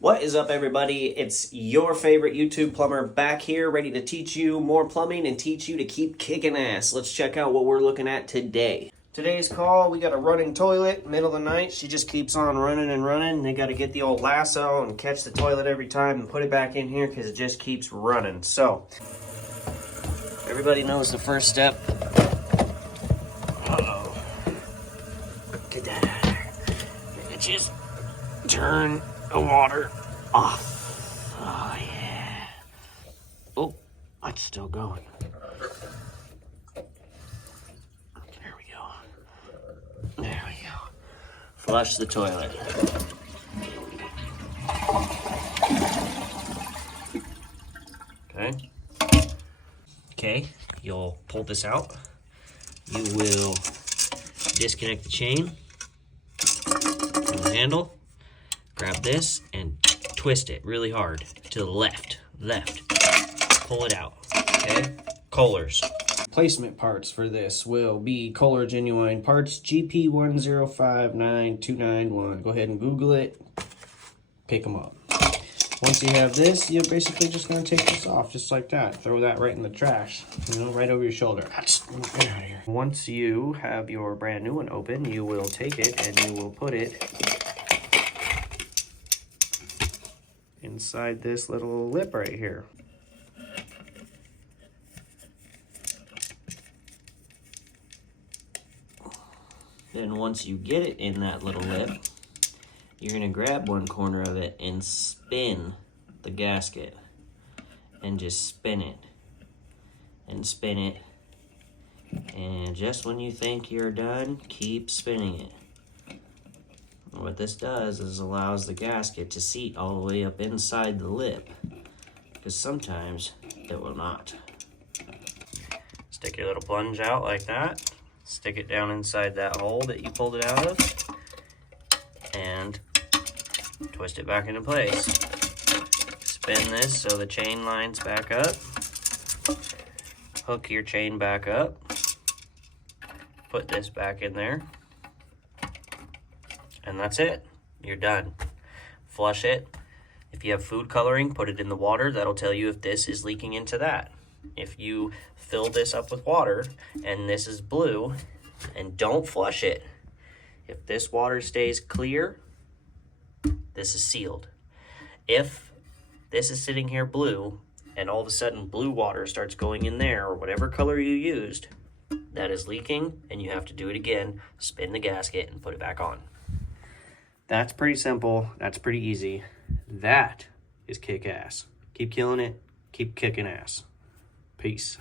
What is up, everybody? It's your favorite YouTube plumber back here, ready to teach you more plumbing and teach you to keep kicking ass. Let's check out what we're looking at today. Today's call, we got a running toilet, middle of the night. She just keeps on running and running. They got to get the old lasso and catch the toilet every time and put it back in here because it just keeps running. So, everybody knows the first step. Uh-oh. Get that out of there. And just turn the water off. Oh, yeah. Oh, it's still going. There we go. There we go. Flush the toilet. Okay. Okay, you'll pull this out. You will disconnect the chain from the handle. Grab this and twist it really hard to the left. Pull it out, okay? Kohler's. Replacement parts for this will be Kohler Genuine Parts GP1059291. Go ahead and Google it. Pick them up. Once you have this, you're basically just going to take this off just like that. Throw that right in the trash, right over your shoulder. Get out of here. Once you have your brand new one open, you will take it and you will put it inside this little lip right here. Then once you get it in that little lip, you're gonna grab one corner of it and spin the gasket and just spin it and spin it. And just when you think you're done, keep spinning it. What this does is allows the gasket to seat all the way up inside the lip, because sometimes it will not. Stick your little plunge out like that. Stick it down inside that hole that you pulled it out of, and twist it back into place. Spin this so the chain lines back up. Hook your chain back up. Put this back in there. And that's it. You're done. Flush it. If you have food coloring, put it in the water. That'll tell you if this is leaking into that. If you fill this up with water and this is blue, and don't flush it, if this water stays clear, this is sealed. If this is sitting here blue and all of a sudden blue water starts going in there, or whatever color you used, that is leaking and you have to do it again. Spin the gasket and put it back on. That's pretty simple. That's pretty easy. That is kick ass. Keep killing it. Keep kicking ass. Peace.